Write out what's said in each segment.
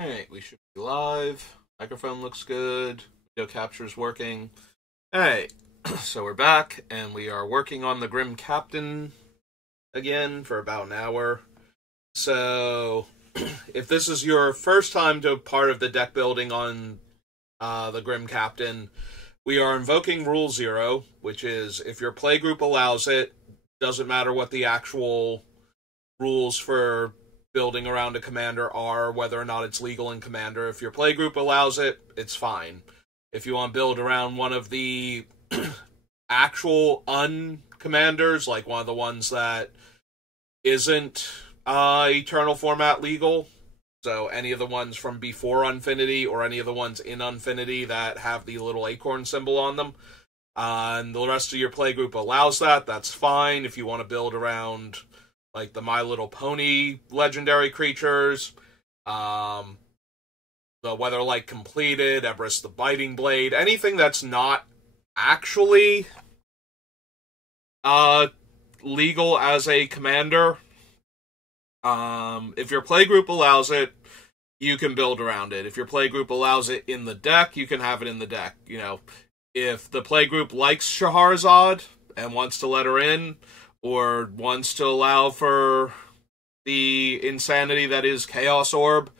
Alright, we should be live. Microphone looks good. Video capture's working. Alright, so we're back, and we are working on the Grim Captain again for about an hour. So, if this is your first time to part of the deck building on the Grim Captain, we are invoking Rule 0, which is if your playgroup allows it, doesn't matter what the actual rules for building around a commander are, whether or not it's legal in Commander. If your playgroup allows it, it's fine. If you want to build around one of the actual uncommanders, like one of the ones that isn't Eternal format legal, so any of the ones from before Unfinity or any of the ones in Unfinity that have the little acorn symbol on them, and the rest of your playgroup allows that, that's fine. If you want to build around like the My Little Pony legendary creatures, the Weatherlight Completed, Everest the Biting Blade, anything that's not actually legal as a commander, if your playgroup allows it, you can build around it. If your playgroup allows it in the deck, you can have it in the deck. You know, if the playgroup likes Shahrazad and wants to let her in, or wants to allow for the insanity that is Chaos Orb,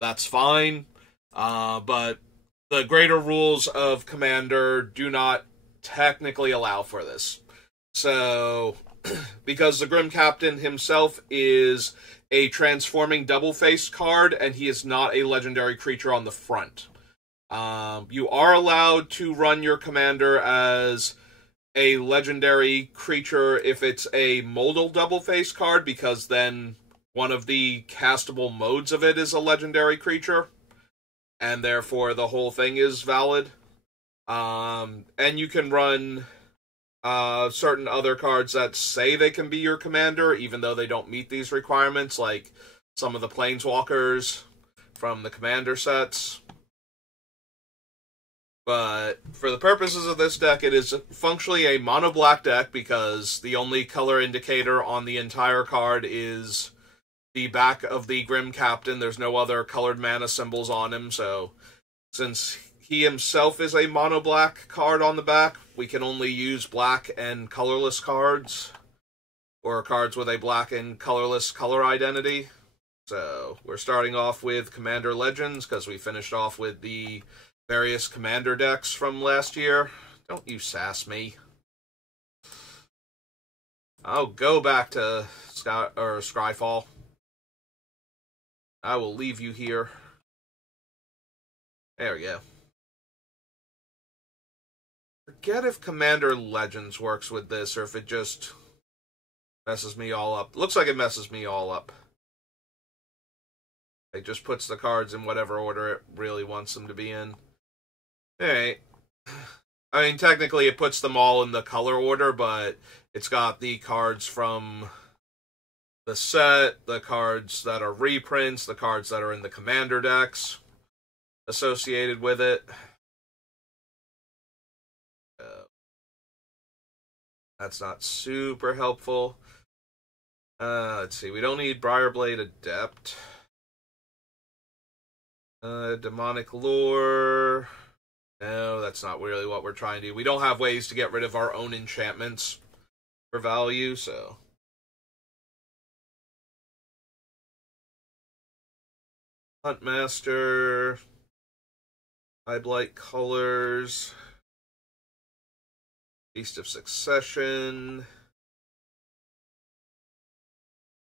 that's fine. But the greater rules of Commander do not technically allow for this. So, because the Grim Captain himself is a transforming double-faced card, and he is not a legendary creature on the front. You are allowed to run your commander as a legendary creature if it's a modal double-faced card, because then one of the castable modes of it is a legendary creature, and therefore the whole thing is valid. And you can run certain other cards that say they can be your commander, even though they don't meet these requirements, like some of the Planeswalkers from the commander sets. But for the purposes of this deck, it is functionally a mono-black deck, because the only color indicator on the entire card is the back of the Grim Captain. There's no other colored mana symbols on him, so since he himself is a mono-black card on the back, we can only use black and colorless cards, or cards with a black and colorless color identity. So we're starting off with Commander Legends, because we finished off with the various Commander decks from last year. Don't you sass me. I'll go back to Skyfall. I will leave you here. There we go. Forget if Commander Legends works with this, or if it just messes me all up. Looks like it messes me all up. It just puts the cards in whatever order it really wants them to be in. Alright. I mean, technically it puts them all in the color order, but it's got the cards from the set, the cards that are reprints, the cards that are in the Commander decks associated with it. That's not super helpful. Let's see, we don't need Briarblade Adept. Demonic Lore. No, that's not really what we're trying to do. We don't have ways to get rid of our own enchantments for value, so Huntmaster, Blight Colors, Feast of Succession.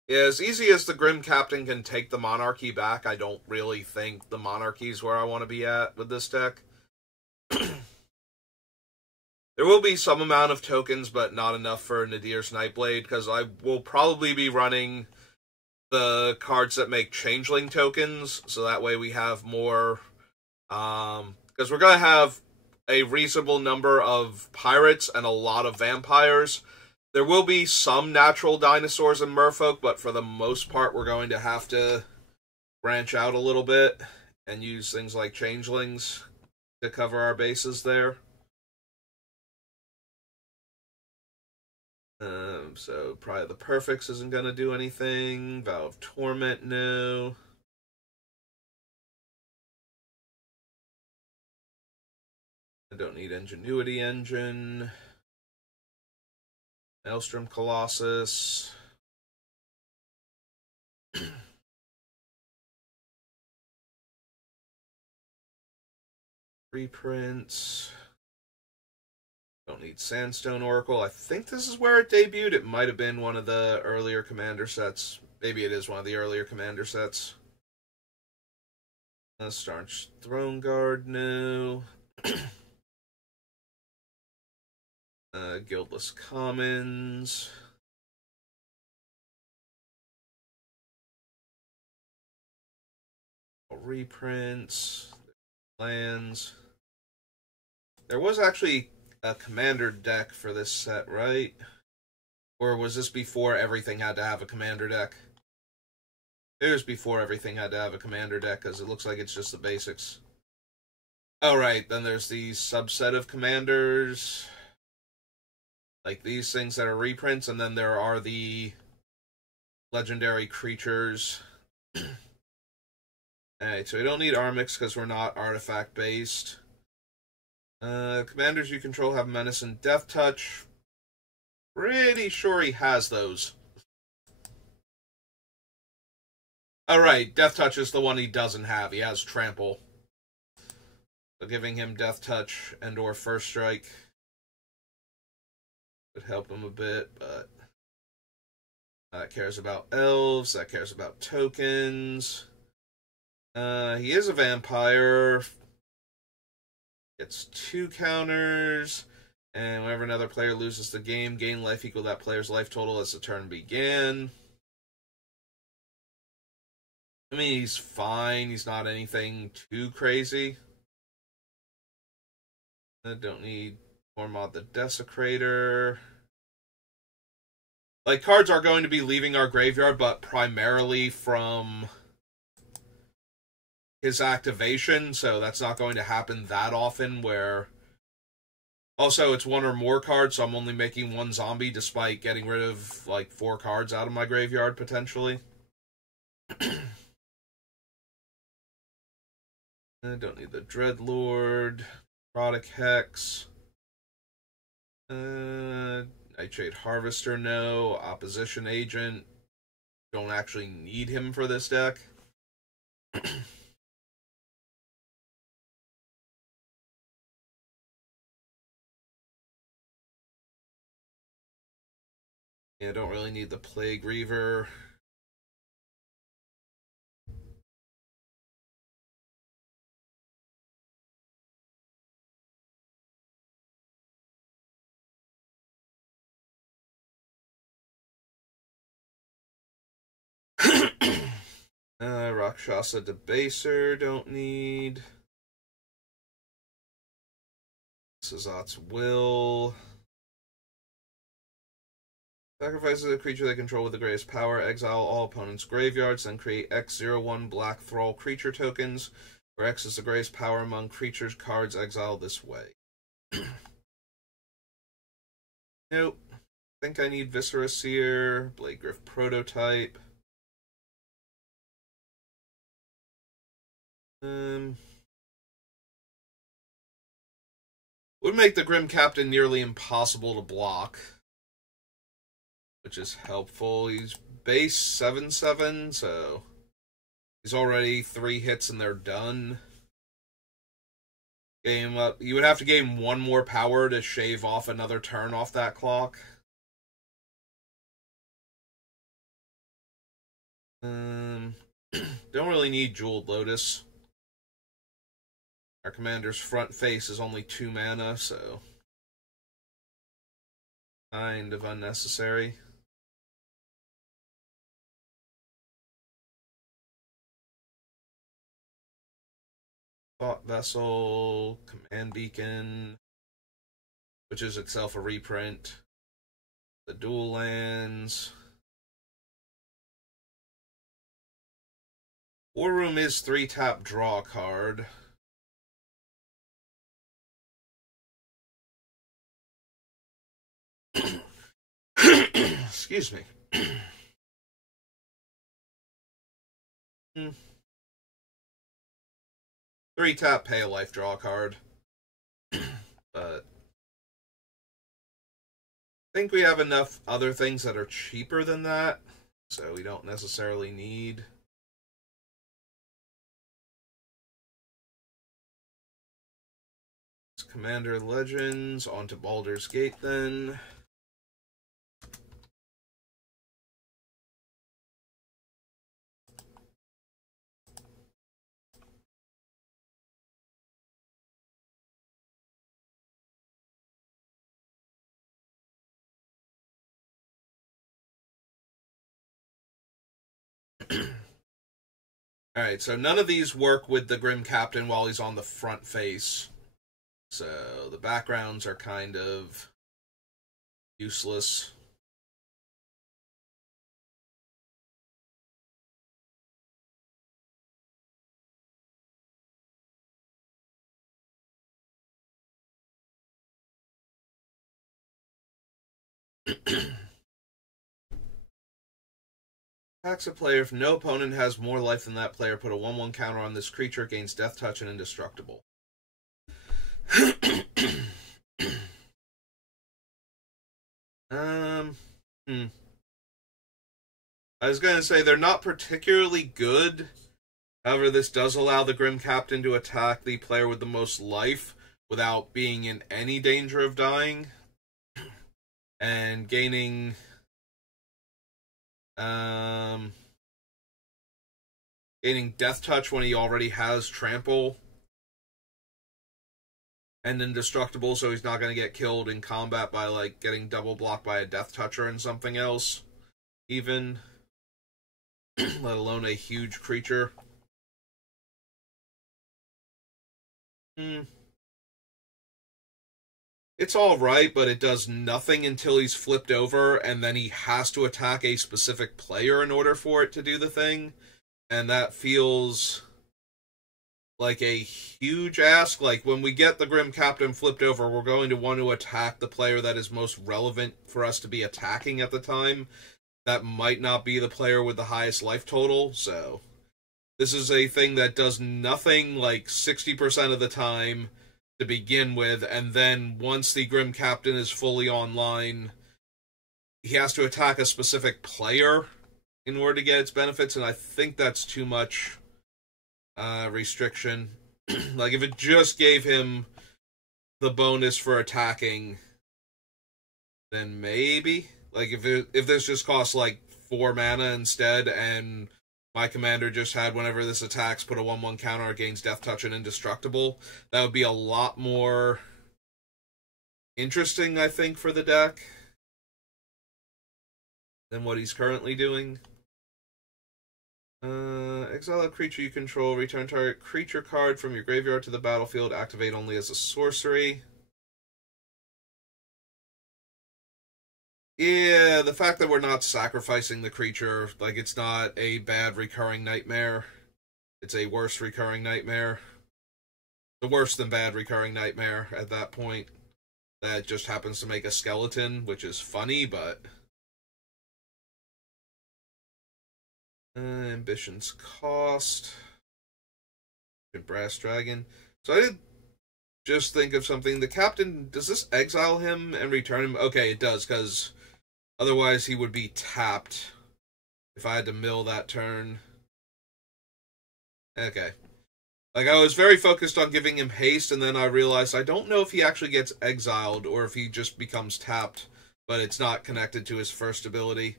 Yeah, as easy as the Grim Captain can take the Monarchy back, I don't really think the Monarchy's where I want to be at with this deck. There will be some amount of tokens, but not enough for Nadir's Nightblade, because I will probably be running the cards that make Changeling tokens, so that way we have more, because we're going to have a reasonable number of pirates and a lot of vampires. There will be some natural dinosaurs and merfolk, but for the most part we're going to have to branch out a little bit and use things like Changelings to cover our bases there. So probably the Perfects isn't going to do anything. Vow of Torment, no. Ingenuity Engine, Maelstrom Colossus, reprints. Don't need Sandstone Oracle. I think this is where it debuted. It might have been one of the earlier Commander sets. Maybe it is one of the earlier Commander sets. Staunch Throne Guard, no. Guildless Commons. Reprints. Lands. There was actually a commander deck for this set, right? Or was this before everything had to have a commander deck? It was before everything had to have a commander deck, because it looks like it's just the basics. Oh, right, then there's the subset of commanders, like these things that are reprints, and then there are the legendary creatures. Alright, so we don't need Armix because we're not artifact-based. Commanders you control have Menace and Death Touch. Pretty sure he has those. Alright, Death Touch is the one he doesn't have. He has Trample. So giving him Death Touch and or First Strike would help him a bit, but that cares about elves, that cares about tokens. He is a vampire. Gets 2 counters, and whenever another player loses the game, gain life equal to that player's life total as the turn began. I mean, he's fine. He's not anything too crazy. I don't need Tormod the Desecrator. Like, cards are going to be leaving our graveyard, but primarily from his activation, so that's not going to happen that often, where... Also, it's 1 or more cards, so I'm only making 1 zombie, despite getting rid of, like, 4 cards out of my graveyard, potentially. I don't need the Dreadlord. Product Hex. Nightshade Harvester, no. Opposition Agent. Don't actually need him for this deck. Yeah, don't really need the Plague Reaver. Rakshasa Debaser, don't need. Sazat's Will. Sacrifices a creature they control with the greatest power. Exile all opponents' graveyards, then create X01 Black Thrall creature tokens, where X is the greatest power among creatures cards exiled this way. Nope. Think I need Viscera Seer, Blade Griff Prototype. Would make the Grim Captain nearly impossible to block, which is helpful. He's base 7/7, so he's already 3 hits and they're done. Game up. You would have to gain 1 more power to shave off another turn off that clock. Don't really need Jeweled Lotus. Our commander's front face is only 2 mana, so kind of unnecessary. Thought Vessel, Command Beacon, which is itself a reprint. The dual lands. War Room is 3-tap draw a card. Excuse me. 3-tap, pay a life, draw a card. But I think we have enough other things that are cheaper than that, so we don't necessarily need... Commander Legends, onto Baldur's Gate then. Alright, so none of these work with the Grim Captain while he's on the front face. So the backgrounds are kind of useless. Attacks a player. If no opponent has more life than that player, put a 1/1 counter on this creature, gains Death Touch and Indestructible. I was going to say they're not particularly good. However, this does allow the Grim Captain to attack the player with the most life without being in any danger of dying. And gaining... gaining Death Touch when he already has Trample. And Indestructible, so he's not going to get killed in combat by, like, getting double blocked by a Death Toucher and something else. Even. Let alone a huge creature. It's alright, but it does nothing until he's flipped over, and then he has to attack a specific player in order for it to do the thing. And that feels like a huge ask. Like, when we get the Grim Captain flipped over, we're going to want to attack the player that is most relevant for us to be attacking at the time. That might not be the player with the highest life total, so... This is a thing that does nothing like 60% of the time to begin with, and then once the Grim Captain is fully online, he has to attack a specific player in order to get its benefits, and I think that's too much restriction. Like, if it just gave him the bonus for attacking, then maybe. Like, if this just costs, like, 4 mana instead, and my commander just had, whenever this attacks, put a 1/1 counter against Death Touch and Indestructible, that would be a lot more interesting, I think, for the deck than what he's currently doing. Exile a creature you control, return target creature card from your graveyard to the battlefield, activate only as a sorcery. Yeah, the fact that we're not sacrificing the creature, like, it's not a bad recurring nightmare. It's a worse recurring nightmare. The worse than bad recurring nightmare at that point. That just happens to make a skeleton, which is funny, but... Ambition's cost. Brass Dragon. So I did just think of something. The Captain, does this exile him and return him? Okay, it does, because otherwise he would be tapped if I had to mill that turn. Okay. Like, I was very focused on giving him haste, and then I realized I don't know if he actually gets exiled or if he just becomes tapped, but it's not connected to his first ability.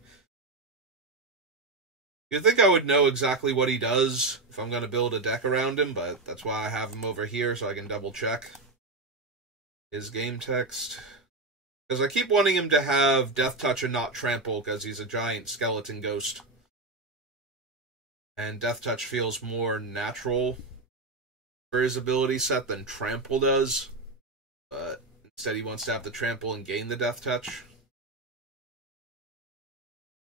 You'd think I would know exactly what he does if I'm going to build a deck around him, but that's why I have him over here so I can double check his game text. Because I keep wanting him to have Death Touch and not Trample, because he's a giant skeleton ghost. And Death Touch feels more natural for his ability set than Trample does. But instead he wants to have the Trample and gain the Death Touch.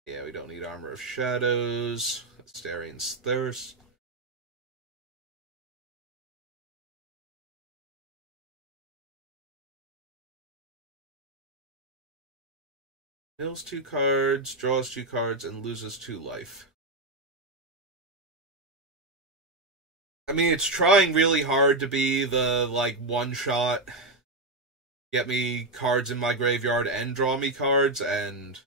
Yeah, we don't need Armor of Shadows. Astarion's Thirst. Mills 2 cards, draws 2 cards, and loses 2 life. I mean, it's trying really hard to be the, like, one-shot get me cards in my graveyard and draw me cards, and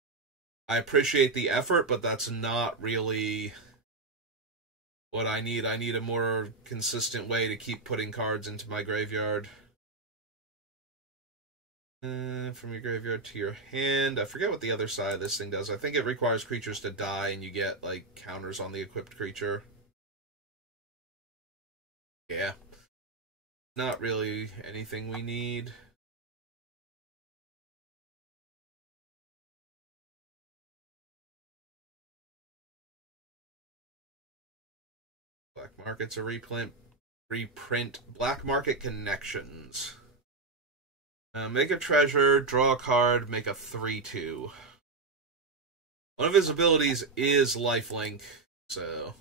I appreciate the effort, but that's not really what I need. I need a more consistent way to keep putting cards into my graveyard. From your graveyard to your hand. I forget what the other side of this thing does. I think it requires creatures to die, and you get, like, counters on the equipped creature. Yeah. Not really anything we need. Black Market's a reprint. Black Market Connections. Make a treasure, draw a card, make a 3/2. One of his abilities is lifelink, so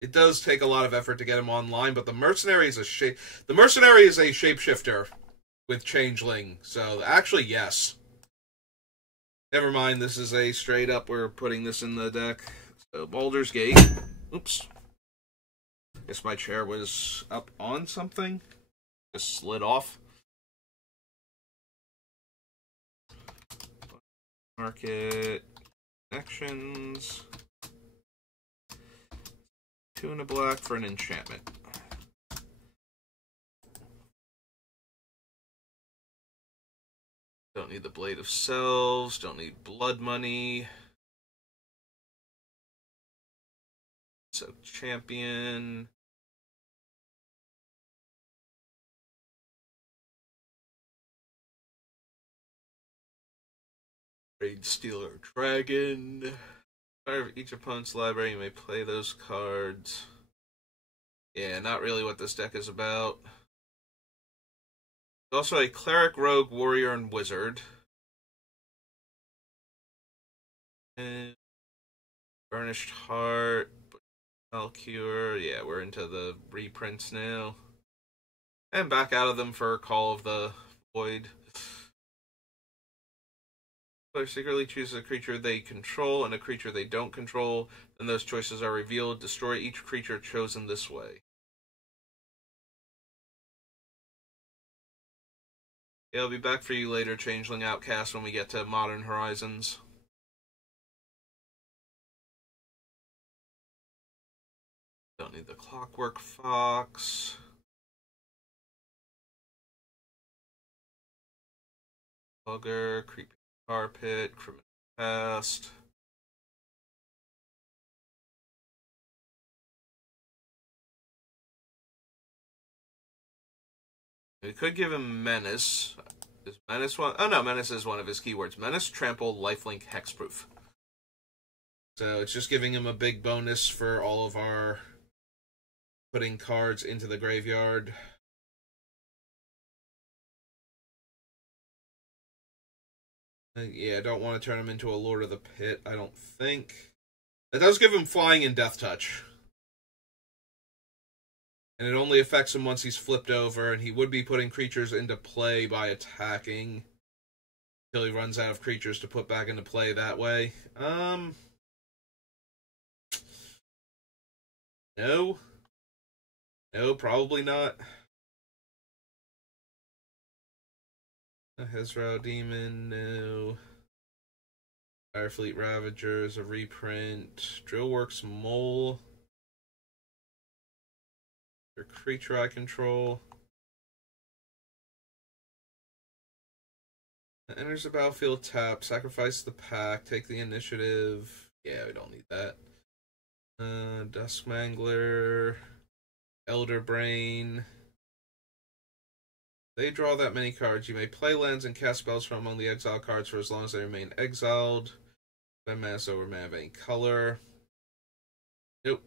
it does take a lot of effort to get him online, but the mercenary is a shapeshifter with changeling, so actually yes. Never mind, this is a straight up, we're putting this in the deck. So Baldur's Gate. Oops. Guess my chair was up on something. Just slid off. Market Connections. 2 and a black for an enchantment. Don't need the Blade of Selves. Don't need Blood Money. So Champion. Raid Stealer Dragon. Part of each opponent's library, you may play those cards. Yeah, not really what this deck is about. Also a Cleric, Rogue, Warrior, and Wizard. And Burnished Heart, Valkyr. Yeah, we're into the reprints now. And back out of them for Call of the Void. Player secretly chooses a creature they control and a creature they don't control. Then those choices are revealed. Destroy each creature chosen this way. Yeah, I'll be back for you later, Changeling Outcast, when we get to Modern Horizons. Don't need the Clockwork Fox. Bugger, Creepy Carpet, Criminal Past. We could give him Menace. Is Menace one? Oh no, Menace is one of his keywords. Menace, Trample, Lifelink, Hexproof. So it's just giving him a big bonus for all of our putting cards into the graveyard. Yeah, I don't want to turn him into a Lord of the Pit, I don't think. It does give him Flying and Death Touch. And it only affects him once he's flipped over, and he would be putting creatures into play by attacking until he runs out of creatures to put back into play that way. No. No, probably not. Hezrao Demon, no. Firefleet Ravagers, a reprint. Drillworks Mole. Your creature I control. Enters the battlefield, tap, sacrifice the pack, take the initiative. Yeah, we don't need that. Duskmangler, Elder Brain. They draw that many cards. You may play lands and cast spells from among the exiled cards for as long as they remain exiled. Spend mana over mana of any color. Nope.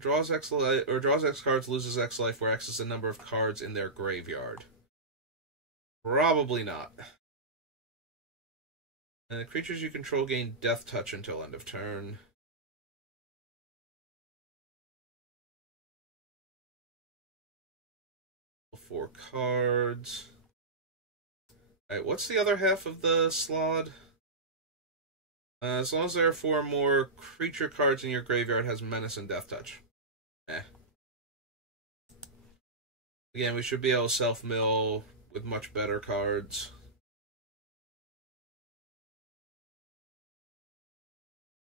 Draws X cards, loses X life, where X is the number of cards in their graveyard. Probably not. Creatures you control gain Death Touch until end of turn. Four cards. Alright, what's the other half of the slot? As long as there are 4 more creature cards in your graveyard, has Menace and Death Touch. Eh. Again, we should be able to self-mill with much better cards.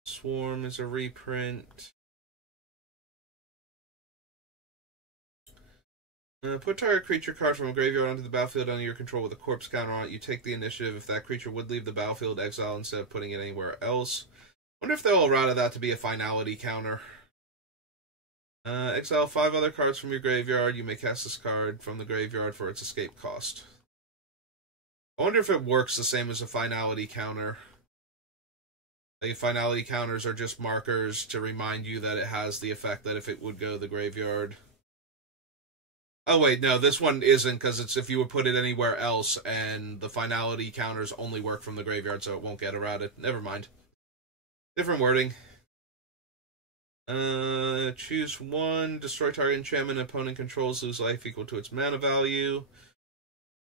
Swarm is a reprint. Put target creature card from a graveyard onto the battlefield under your control with a corpse counter on it. You take the initiative. If that creature would leave the battlefield, exile instead of putting it anywhere else. Wonder if they'll errata that to be a finality counter. Exile 5 other cards from your graveyard. You may cast this card from the graveyard for its escape cost. I wonder if it works the same as a finality counter. Like, finality counters are just markers to remind you that it has the effect that if it would go to the graveyard. Oh wait, no, this one isn't, because it's if you would put it anywhere else, and the finality counters only work from the graveyard, so it won't get errated. Never mind. Different wording. Choose one. Destroy target enchantment opponent controls, lose life equal to its mana value.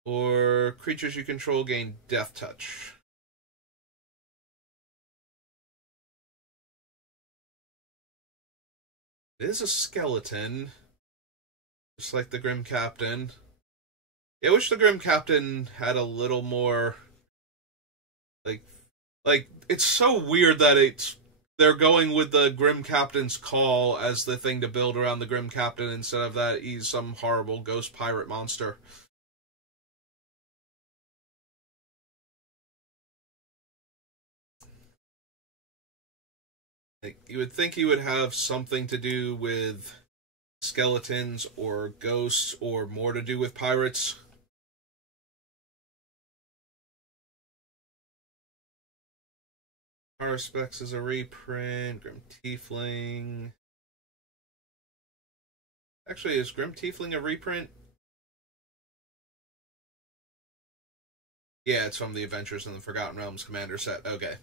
Or creatures you control gain death touch. It is a skeleton. Just like the Grim Captain. I wish the Grim Captain had a little more... Like, it's so weird that they're going with the Grim Captain's call as the thing to build around the Grim Captain instead of that he's some horrible ghost pirate monster. Like, you would think he would have something to do with skeletons or ghosts or more to do with pirates. Specs is a reprint. Grim Tiefling. Actually, is Grim Tiefling a reprint? Yeah, it's from the Adventures in the Forgotten Realms Commander set. Okay.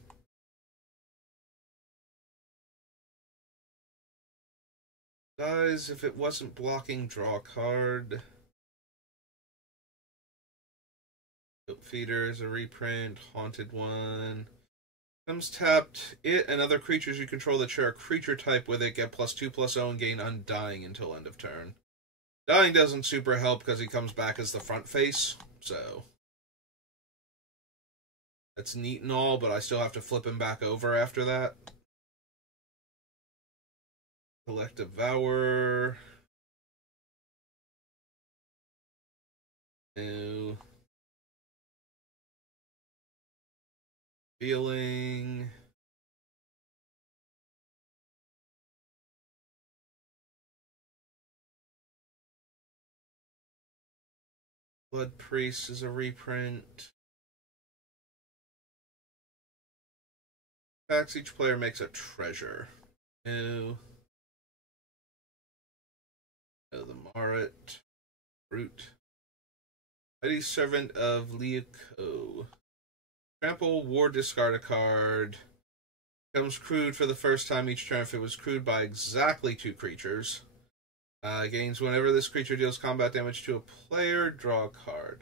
Dies if it wasn't blocking, draw a card. Goat Feeder is a reprint. Haunted one. Comes tapped. It and other creatures you control that share a creature type with it get +2/+0 and gain Undying until end of turn. Dying doesn't super help because he comes back as the front face, so that's neat and all, but I still have to flip him back over after that. Collect Devour. No. Feeling. Blood Priest is a reprint. Attacks, each player makes a treasure. No. No, the Marit. Root. Mighty Servant of Leoko. Trample, war, discard a card. Becomes crewed for the first time each turn if it was crewed by exactly 2 creatures. Gains whenever this creature deals combat damage to a player, draw a card.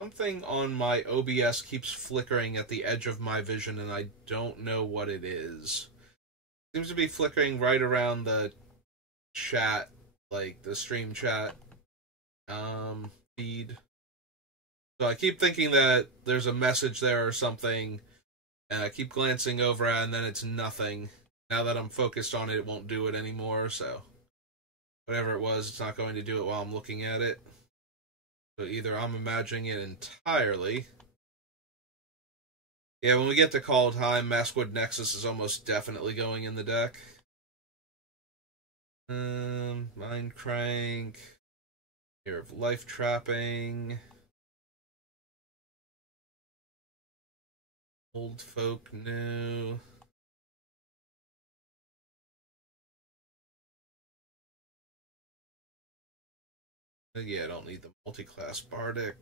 Something on my OBS keeps flickering at the edge of my vision, and I don't know what it is. Seems to be flickering right around the chat, like the stream chat feed. So I keep thinking that there's a message there or something, and I keep glancing over at it, and then it's nothing. Now that I'm focused on it, it won't do it anymore, so whatever it was, it's not going to do it while I'm looking at it. So either I'm imagining it entirely. Yeah, when we get to Call Time, Maskwood Nexus is almost definitely going in the deck. Mind Crank. Here of Life Trapping. Old Folk, no. Yeah, I don't need the multi-class Bardic.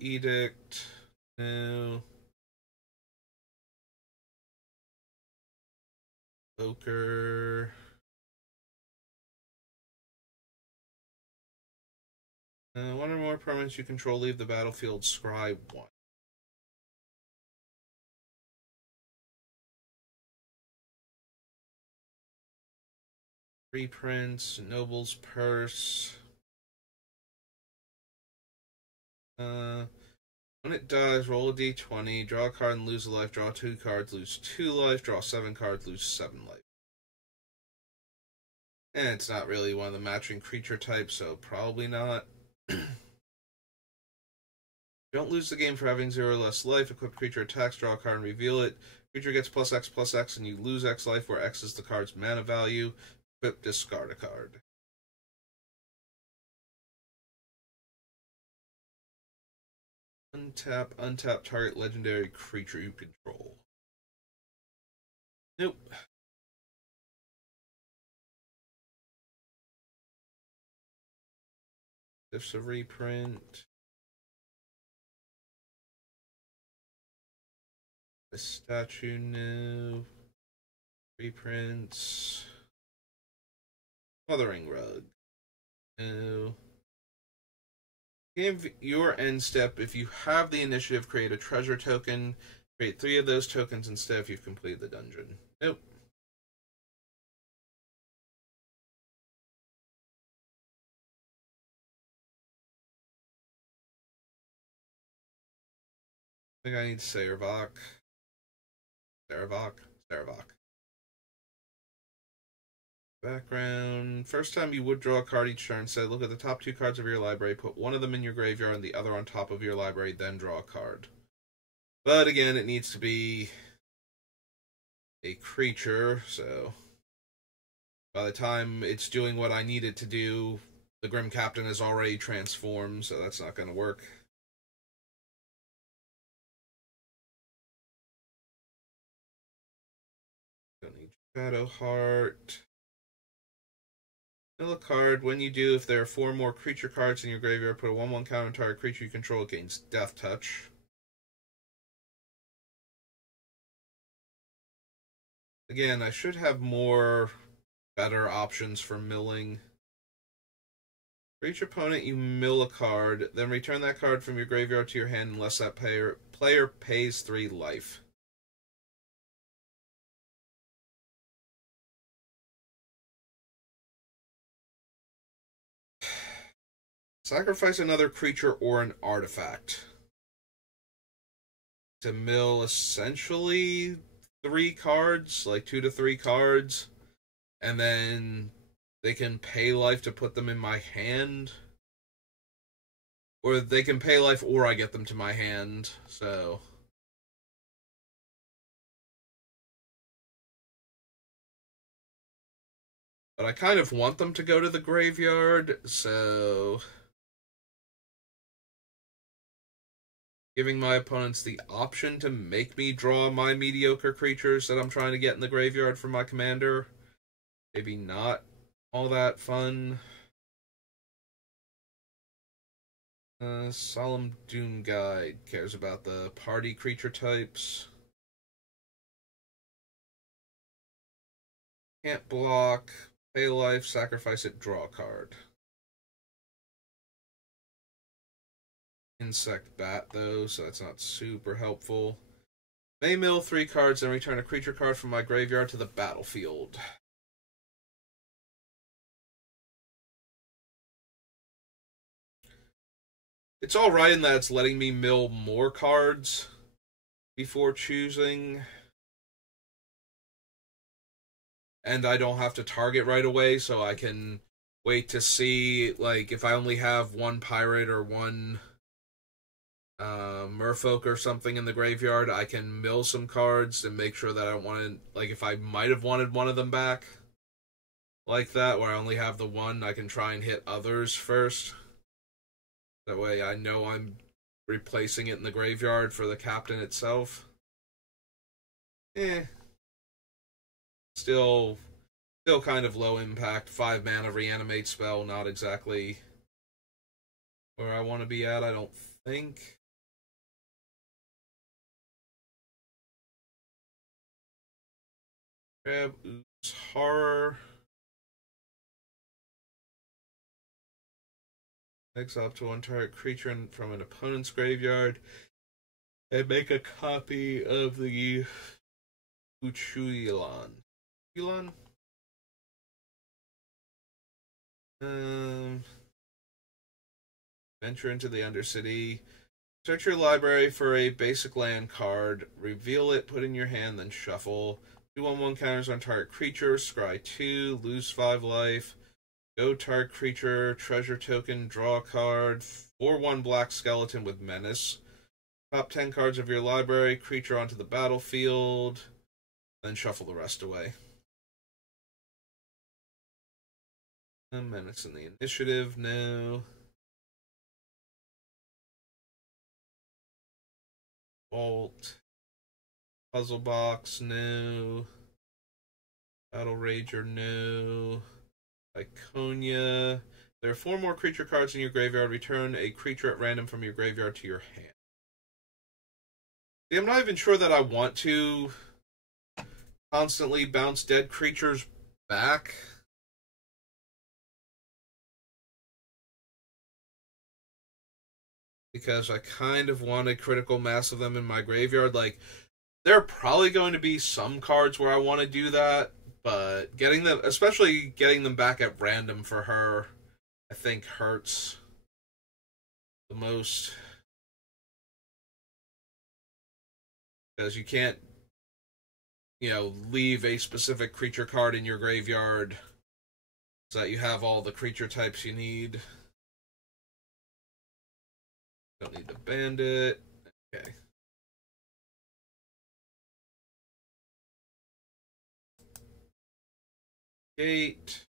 Edict, no. Poker. One or more permanents you control leave the battlefield, scry 1. reprints, Noble's Purse. When it dies, roll a d20, draw a card and lose a life, draw 2 cards, lose 2 life, draw 7 cards, lose 7 life. And it's not really one of the matching creature types, so probably not. Don't lose the game for having 0 or less life. Equip creature attacks, draw a card and reveal it. Creature gets +X/+X and you lose X life, where X is the card's mana value. Equip, discard a card. Untap target legendary creature you control. Nope. If's a reprint. The statue new. Reprints. Mothering Rug. New. Give your end step. If you have the initiative, create a treasure token. Create 3 of those tokens instead if you've completed the dungeon. Nope. I think I need Sarevok. Sarevok. Background. First time you would draw a card each turn, said look at the top 2 cards of your library, put one of them in your graveyard and the other on top of your library, then draw a card. But again, it needs to be a creature, so by the time it's doing what I need it to do, the Grim Captain is already transformed, so that's not going to work. Don't need Shadowheart. Mill a card. When you do, if there are 4 more creature cards in your graveyard, put a 1/1 counter on target creature you control against Death Touch. Again, I should have better options for milling. For each opponent, you mill a card, then return that card from your graveyard to your hand unless that player pays 3 life. Sacrifice another creature or an artifact to mill essentially 3 cards, like 2 to 3 cards, and then they can pay life to put them in my hand. Or they can pay life or I get them to my hand, so. But I kind of want them to go to the graveyard, so. Giving my opponents the option to make me draw my mediocre creatures that I'm trying to get in the graveyard for my commander. Maybe not all that fun. Solemn Doom Guide cares about the party creature types. Can't block, pay life, sacrifice it, draw a card. Insect Bat, though, so that's not super helpful. May mill 3 cards and return a creature card from my graveyard to the battlefield. It's alright in that it's letting me mill more cards before choosing. And I don't have to target right away, so I can wait to see, like, if I only have 1 pirate or 1 merfolk or something in the graveyard, I can mill some cards and make sure that I don't want to, like, if I might have wanted one of them back, like that, where I only have the 1, I can try and hit others first. That way I know I'm replacing it in the graveyard for the captain itself. Still kind of low impact. 5 mana reanimate spell, not exactly where I want to be at, I don't think. Grab Ooze Horror. Exile up to 1 target creature from an opponent's graveyard. And make a copy of the Uchuilan. Venture into the Undercity. Search your library for a basic land card. Reveal it, put in your hand, then shuffle. 2/1/1 counters on target creature. Scry 2. Lose 5 life. Go target creature. Treasure token. Draw a card. 4/1 black skeleton with menace. Top 10 cards of your library. Creature onto the battlefield. Then shuffle the rest away. A menace in the initiative. No. Vault. Puzzle box. No. Battle Rager. No. Iconia. There are 4 more creature cards in your graveyard. Return a creature at random from your graveyard to your hand. See, I'm not even sure that I want to constantly bounce dead creatures back. Because I kind of want a critical mass of them in my graveyard. Like, there are probably going to be some cards where I want to do that, but getting them, especially getting them back at random for her, I think hurts the most. Because you can't, leave a specific creature card in your graveyard so that you have all the creature types you need. Don't need the bandit. Okay. Gate.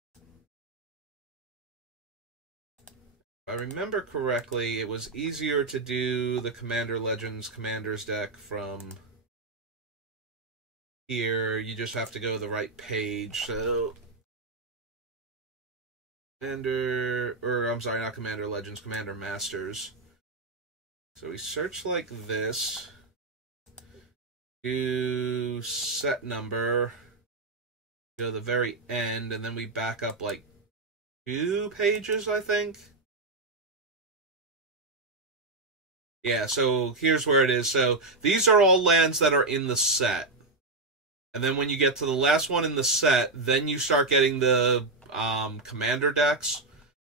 If I remember correctly, it was easier to do the Commander Legends Commanders deck from here. You just have to go to the right page. So not Commander Legends, Commander Masters. So we search like this. Do set number. Go to the very end, and then we back up like 2 pages, I think. Yeah, so here's where it is. So these are all lands that are in the set. And then when you get to the last one in the set, then you start getting the commander decks.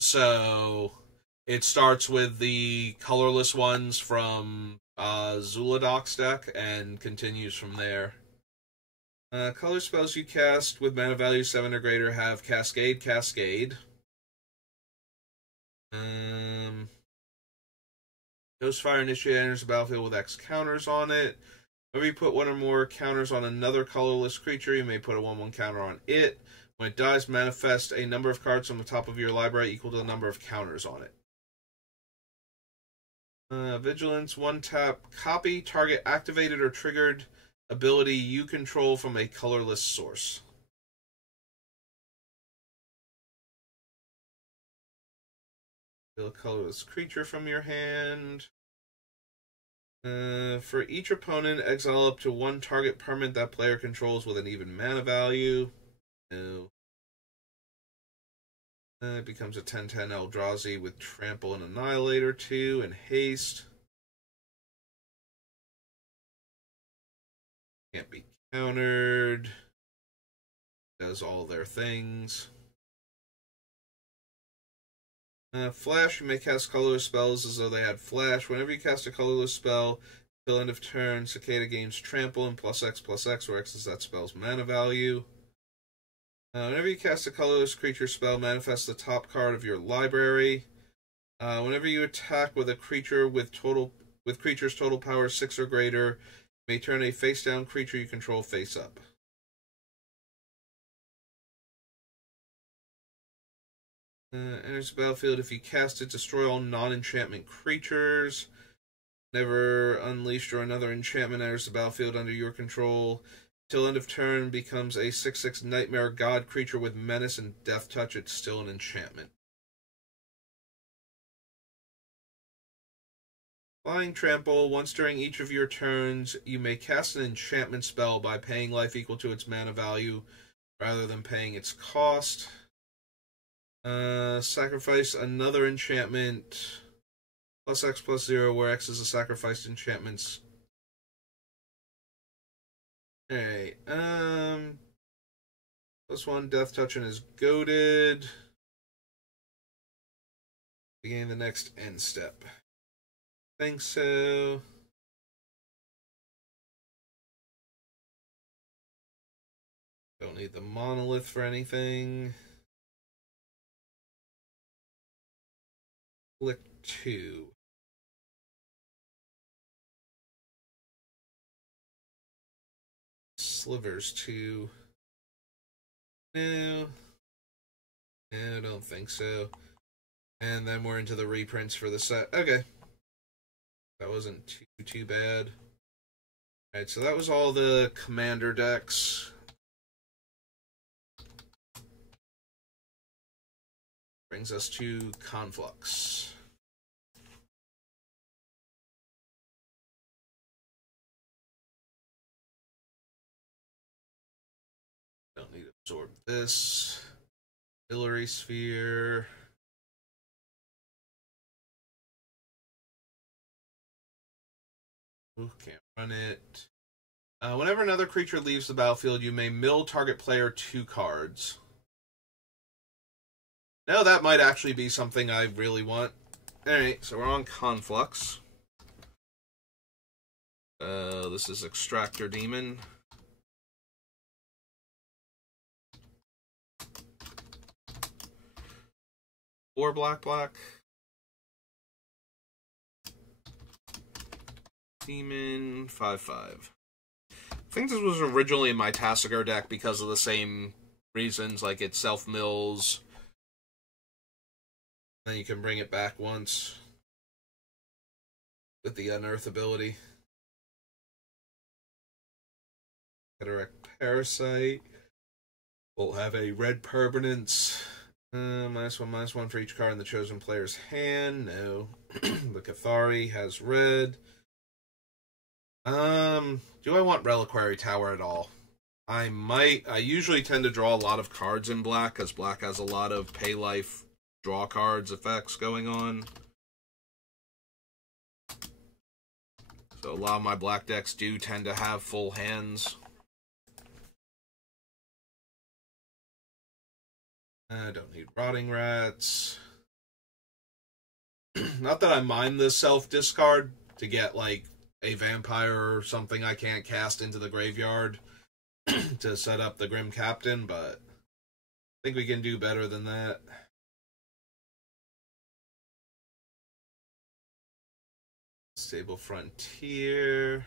So it starts with the colorless ones from Zuladok's deck and continues from there. Color spells you cast with mana value 7 or greater have Cascade, Cascade. Ghostfire Initiate enters the battlefield with X counters on it. Whenever you put 1 or more counters on another colorless creature, you may put a 1/1 counter on it. When it dies, manifest a number of cards from the top of your library equal to the number of counters on it. Vigilance, 1 tap, copy target activated or triggered ability you control from a colorless source. Deal a colorless creature from your hand. For each opponent, exile up to 1 target permanent that player controls with an even mana value. No. It becomes a 10/10 Eldrazi with Trample and Annihilator 2 and Haste. Can't be countered. Does all their things. Flash, you may cast colorless spells as though they had flash. Whenever you cast a colorless spell, till end of turn, Cicada gains Trample and +X/+X, where X is that spell's mana value. Whenever you cast a colorless creature spell, manifest the top card of your library. Whenever you attack with a creature with creature's total power 6 or greater, you may turn a face-down creature you control face up. Enters the battlefield. If you cast it, destroy all non-enchantment creatures. Never unleashed or another enchantment enters the battlefield under your control. Till end of turn, becomes a 6/6 Nightmare God creature with menace and death touch. It's still an enchantment. Flying Trample. Once during each of your turns, you may cast an enchantment spell by paying life equal to its mana value rather than paying its cost. Sacrifice another enchantment. +X/+0, where X is a sacrificed enchantment's. Okay. +1 death touch and is goaded. Beginning the next end step. Think so. Don't need the monolith for anything. Click 2. Slivers 2. No. No, I don't think so. And then we're into the reprints for the set. Okay. That wasn't too bad. Alright, so that was all the commander decks. Brings us to Conflux. Don't need to absorb this. Hillary Sphere. Ooh, can't run it. Whenever another creature leaves the battlefield, you may mill target player 2 cards. Now that might actually be something I really want. Alright, so we're on Conflux. This is Extractor Demon. Or black. Demon 5/5. I think this was originally in my Tasigur deck because of the same reasons, like it self-mills. Then you can bring it back once with the Unearth ability. Cataract Parasite will have a red permanence. -1/-1 for each card in the chosen player's hand. No. The Cathari has red. Do I want Reliquary Tower at all? I might. I usually tend to draw a lot of cards in black, because black has a lot of pay life, draw cards effects going on. So a lot of my black decks do tend to have full hands. I don't need Rotting Rats. Not that I mind the self-discard to get, like, a vampire or something I can't cast into the graveyard to set up the Grim Captain, but I think we can do better than that. Stable Frontier.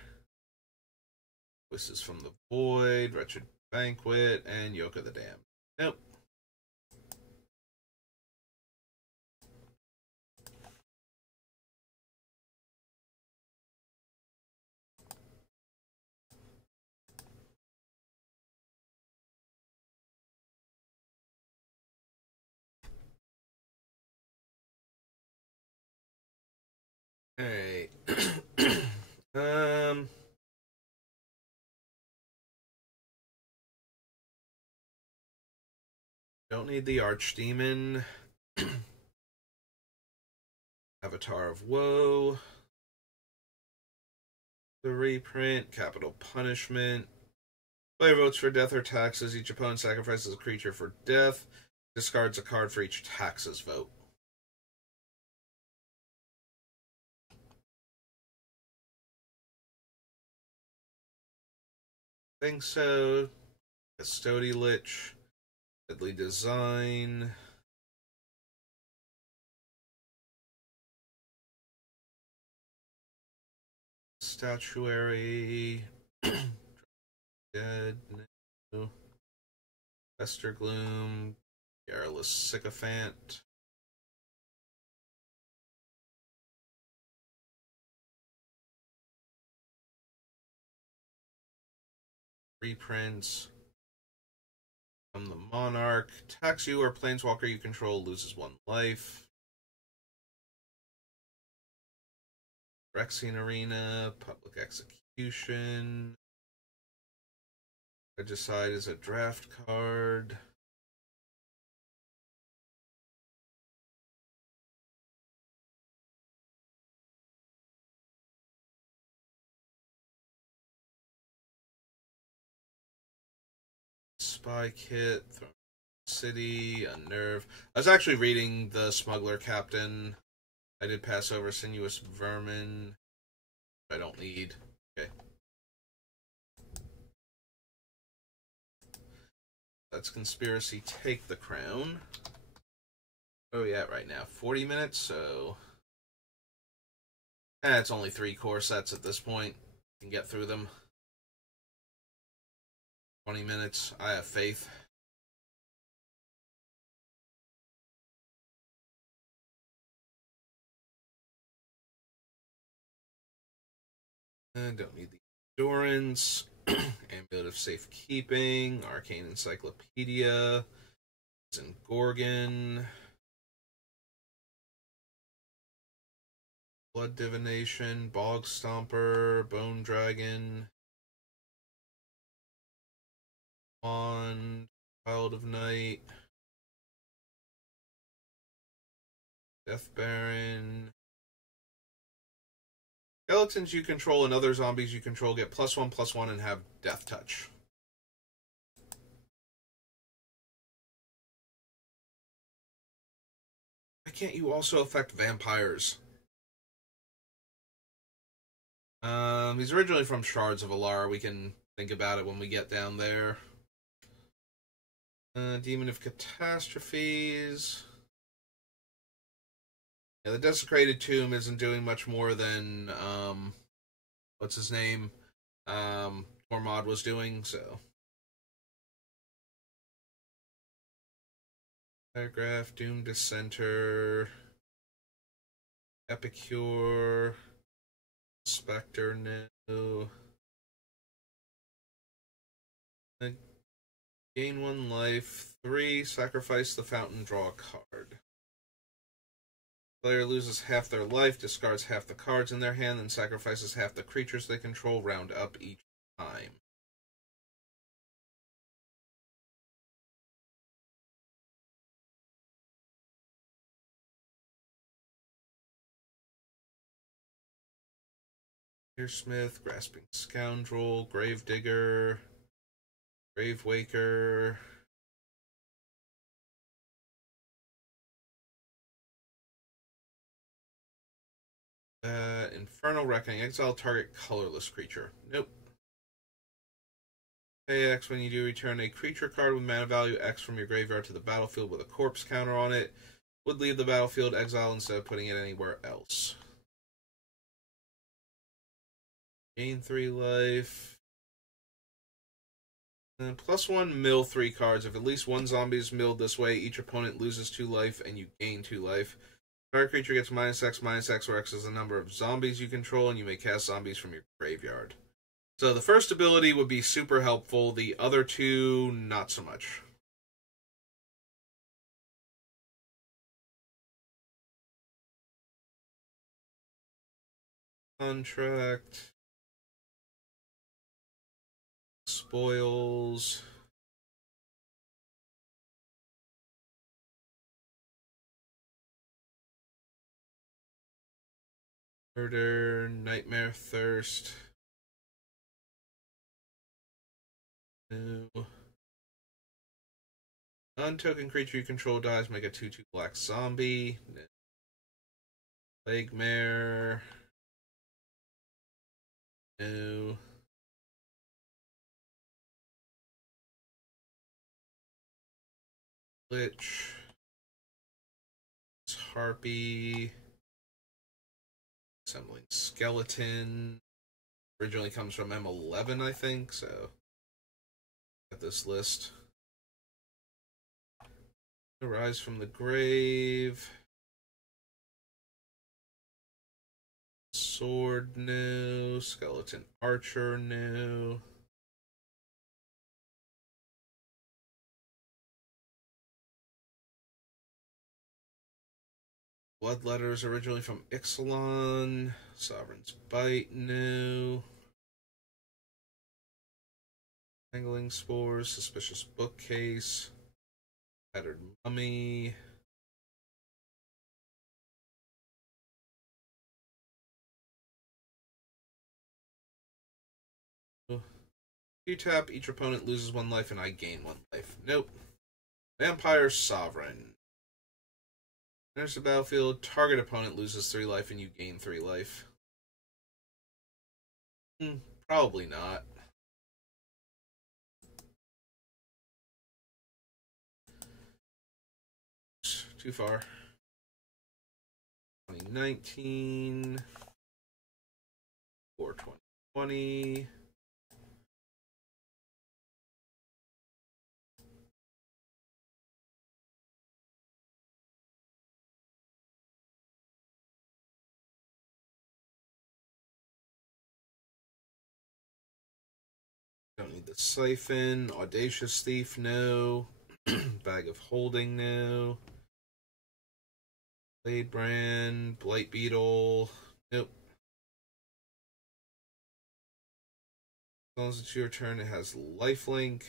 Voices from the Void, Wretched Banquet, and Yoke of the Damned. Nope. Alright. Don't need the Archdemon. Avatar of Woe. The reprint. Capital Punishment. Player votes for death or taxes. Each opponent sacrifices a creature for death. Discards a card for each taxes vote. Think so. Custody Lich. Deadly Design. Statuary. Dead. No. Fester Gloom. Garrulous Sycophant. Reprints. From the Monarch. Tax you or Planeswalker you control loses 1 life. Phyrexian Arena. Public Execution. Regicide is a draft card. Spy Kit, Throne City, Unnerve. I was actually reading the Smuggler Captain I did pass over Sinuous Vermin. I don't need. Okay. That's Conspiracy Take the Crown. Where are we at right now? 40 minutes, so... it's only 3 core sets at this point. You can get through them. 20 minutes. I have faith. I don't need the endurance. Amulet of Safekeeping. Arcane Encyclopedia. Gorgon. Blood Divination. Bog Stomper. Bone Dragon. Wand. Child of Night. Death Baron. Skeletons you control and other zombies you control get +1/+1 and have Death Touch. Why can't you also affect vampires? He's originally from Shards of Alara. We can think about it when we get down there. Demon of Catastrophes. Yeah, the Desecrated Tomb isn't doing much more than, what's his name? Tormod was doing, so. Paragraph, Doom Dissenter, Epicure, Spectre, no. Gain 1 life, 3, sacrifice the fountain, draw a card. Player loses half their life, discards half the cards in their hand, and sacrifices half the creatures they control, round up each time. Smith, Grasping Scoundrel, Gravedigger, Gravewaker. Infernal Reckoning. Exile target colorless creature. Nope. Pay X when you do return a creature card with mana value X from your graveyard to the battlefield with a corpse counter on it. Would leave the battlefield exile instead of putting it anywhere else. Gain 3 life. And +1 mill 3 cards. If at least one zombie is milled this way, each opponent loses 2 life and you gain 2 life. Target creature gets -X, where X is the number of zombies you control, and you may cast zombies from your graveyard. So the first ability would be super helpful, the other 2, not so much. Contract. Spoils. Murder, Nightmare Thirst. No. Non-token creature you control dies, make a 2/2 black zombie. Plague Mare. No. Lich. Harpy. Assembling Skeleton. Originally comes from M11, I think, so. Got this list. Arise from the Grave. Sword, no. Skeleton Archer, no. Bloodletters originally from Ixalan. Sovereign's Bite, no. Tangling Spores, Suspicious Bookcase. Battered Mummy. You tap, each opponent loses 1 life and I gain 1 life. Nope. Vampire Sovereign. Enters the battlefield. Target opponent loses 3 life and you gain 3 life. Probably not. Too far. 2019 or 2020. Don't need the Siphon. Audacious Thief, no. Bag of Holding, no. Blade Brand, Blight Beetle, nope. As long as it's your turn, it has Lifelink,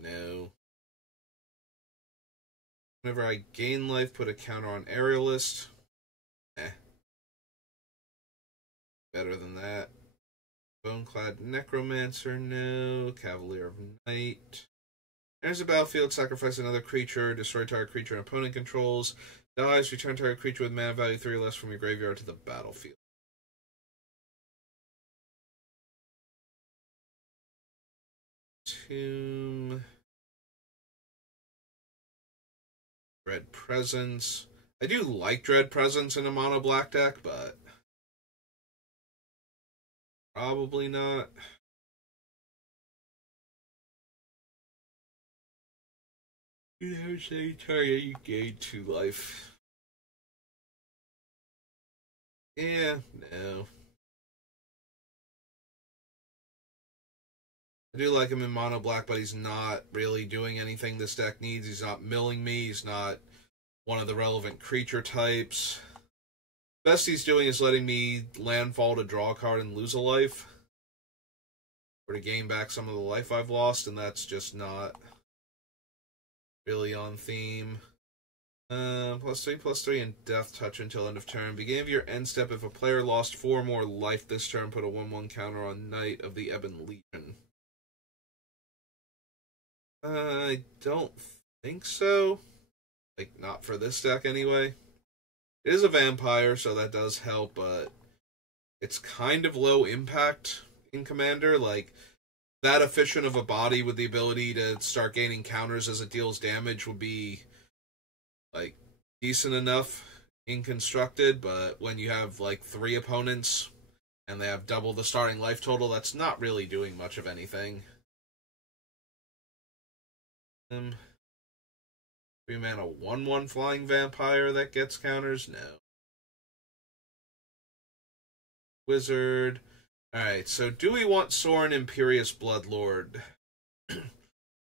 no. Whenever I gain life, put a counter on Aerialist. Better than that. Boneclad Necromancer, no. Cavalier of Night. Enters the battlefield, sacrifice another creature, destroy target creature and opponent controls. Dies, return target creature with mana value 3 or less from your graveyard to the battlefield. Tomb. Dread Presence. I do like Dread Presence in a mono black deck, but probably not. You never say target, you gain 2 life. Yeah, no. I do like him in mono black, but he's not really doing anything this deck needs. He's not milling me. He's not one of the relevant creature types. Best he's doing is letting me landfall to draw a card and lose a life, or to gain back some of the life I've lost, and that's just not really on theme. +3/+3 and Death Touch until end of turn. Beginning of your end step, if a player lost 4 more life this turn, put a 1/1 counter on Knight of the Ebon Legion. I don't think so. Like, not for this deck anyway. It is a vampire, so that does help, but it's kind of low impact in Commander. Like, that efficient of a body with the ability to start gaining counters as it deals damage would be, like, decent enough in Constructed, but when you have, like, 3 opponents and they have double the starting life total, that's not really doing much of anything. 3 mana 1/1 flying vampire that gets counters? No. Wizard. Alright, so do we want Sorin Imperious Bloodlord?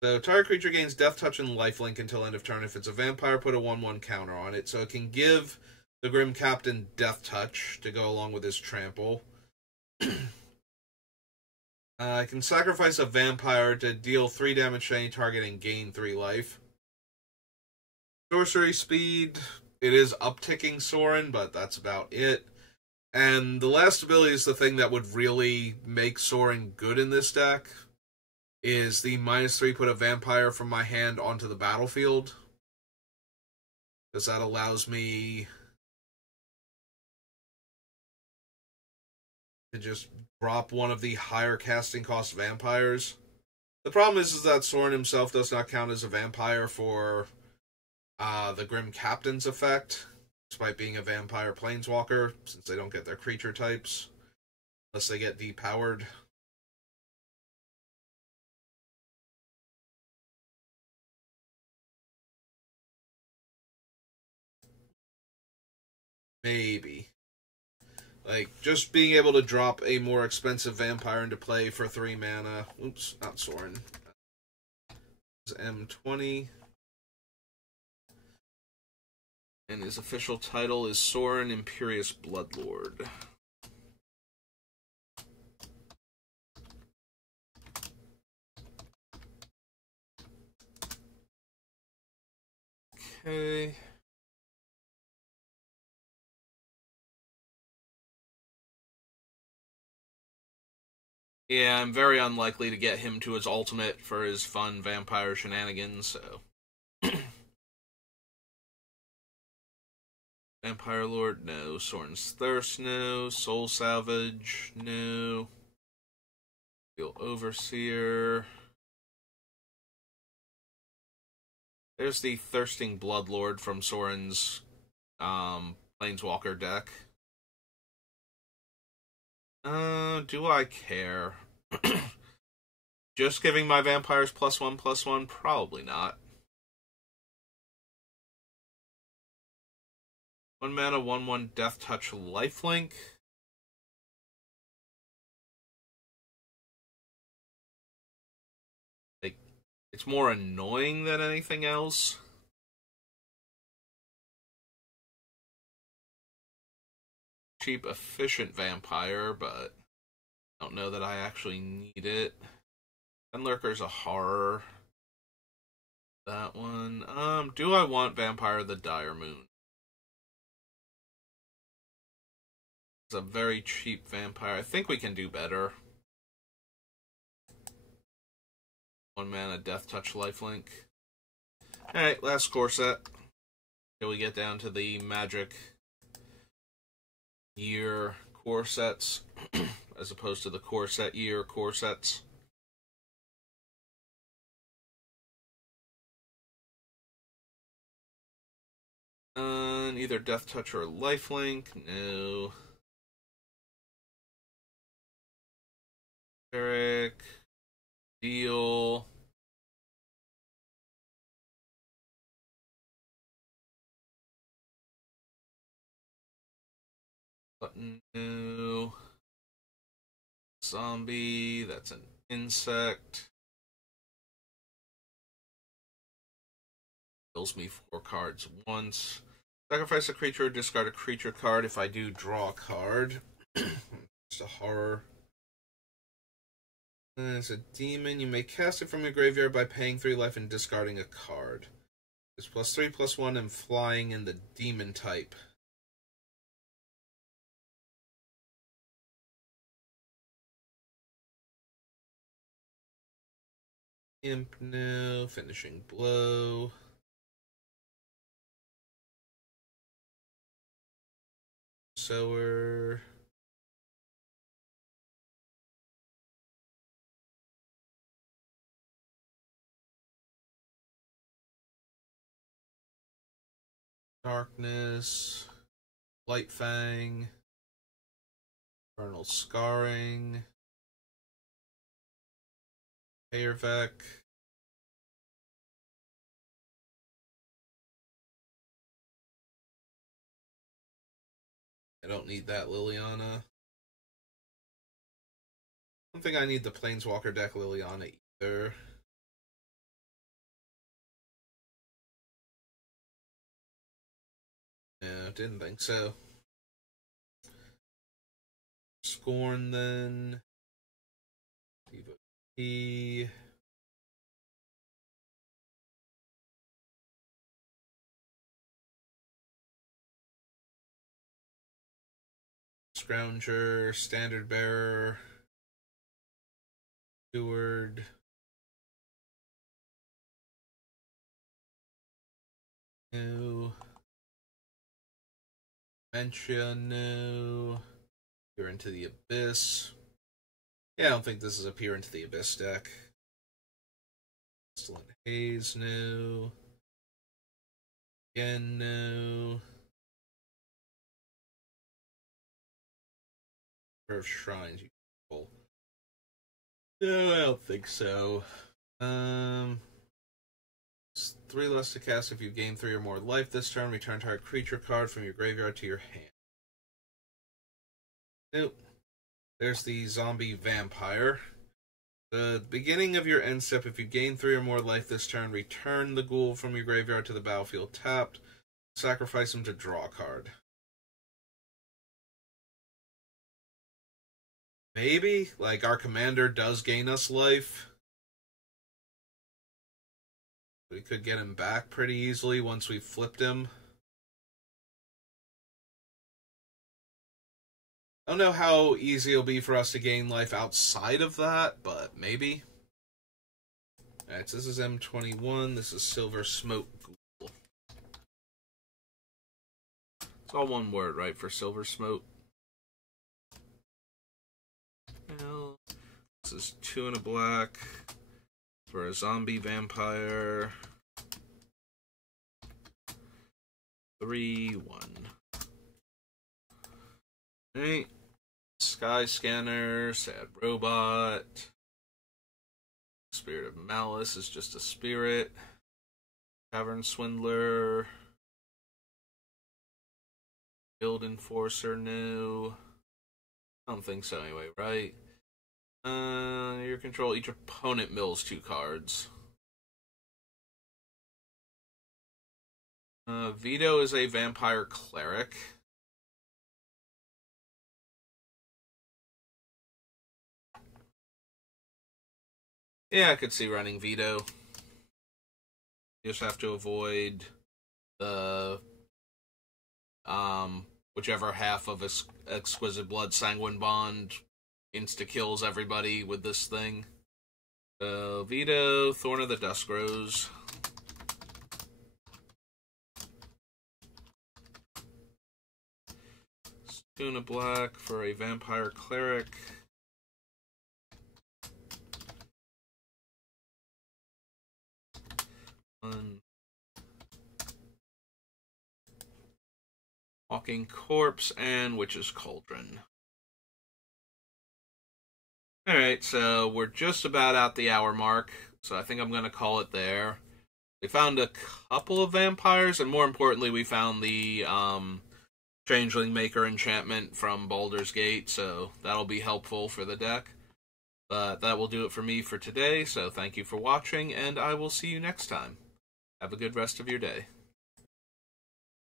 So, target creature gains Death Touch and Lifelink until end of turn. If it's a vampire, put a 1/1 counter on it. So it can give the Grim Captain Death Touch to go along with his Trample. I can sacrifice a vampire to deal 3 damage to any target and gain 3 life. Sorcery speed, it is upticking Sorin, but that's about it. And the last ability is the thing that would really make Sorin good in this deck, is the -3 put a vampire from my hand onto the battlefield. Because that allows me to just drop one of the higher casting cost vampires. The problem is that Sorin himself does not count as a vampire for the Grim Captain's effect, despite being a vampire planeswalker, since they don't get their creature types, unless they get depowered. Maybe. Like, just being able to drop a more expensive vampire into play for 3 mana. Oops, not Sorin. It's M20. And his official title is Sorin Imperious Bloodlord. Okay. Yeah, I'm very unlikely to get him to his ultimate for his fun vampire shenanigans, so Vampire Lord, no. Soren's Thirst, no. Soul Salvage, no. Steel Overseer. There's the Thirsting Bloodlord from Soren's Planeswalker deck. Do I care? Just giving my vampires +1/+1? Probably not. 1 mana, 1/1 Death Touch Lifelink. Like, it's more annoying than anything else. Cheap, efficient vampire, but I don't know that I actually need it. And Lurker's a horror. That one. Do I want Vampire the Dire Moon? It's a very cheap vampire. I think we can do better. 1 mana, Death Touch Lifelink. Alright, last core set. Here we get down to the Magic Year core sets, as opposed to the core set year core sets. Either Death Touch or Lifelink. No. Eric. Deal. Button. No. Zombie. That's an insect. Kills me 4 cards once. Sacrifice a creature, discard a creature card. If I do, draw a card. It's a horror. It's a demon. You may cast it from your graveyard by paying 3 life and discarding a card. It's +3/+1 and flying in the demon type. Imp, no. Finishing Blow. Sower. Darkness. Lightfang. Infernal Scarring. Ayervek. I don't need that Liliana. I don't think I need the Planeswalker deck Liliana either. No, didn't think so. Scorn then. Devotee. Scrounger, Standard Bearer, Steward, no. Dementia, no. Peer into the Abyss. Yeah, I don't think this is a Peer into the Abyss deck. Pestilent Haze, no. Again, no. Of Shrines, you people. No, I don't think so. It's 3 less to cast if you gain 3 or more life this turn. Return target creature card from your graveyard to your hand. Nope. There's the Zombie Vampire. The beginning of your end step, if you gain 3 or more life this turn, return the ghoul from your graveyard to the battlefield tapped. Sacrifice him to draw a card. Maybe? Like, our commander does gain us life. We could get him back pretty easily once we've flipped him. I don't know how easy it'll be for us to gain life outside of that, but maybe. Alright, so this is M21. This is Silver Smoke Ghoul. It's all one word, right, for Silver Smote? Well, this is 2 and a black for a zombie vampire. 3/1. Alright. Sky Scanner, Sad Robot. Spirit of Malice is just a spirit. Tavern Swindler. Guild Enforcer, no. I don't think so anyway, right? Your control, each opponent mills 2 cards. Vito is a vampire cleric. Yeah, I could see running Vito. You just have to avoid the whichever half of Exquisite Blood Sanguine Bond insta-kills everybody with this thing. So, Vito, Thorn of the Dusk Rose. Tuna Black for a Vampire Cleric. Walking Corpse and Witch's Cauldron. Alright, so we're just about at the hour mark, so I think I'm going to call it there. We found a couple of vampires, and more importantly, we found the Changeling Maker enchantment from Baldur's Gate, so that'll be helpful for the deck. But that will do it for me for today, so thank you for watching, and I will see you next time. Have a good rest of your day.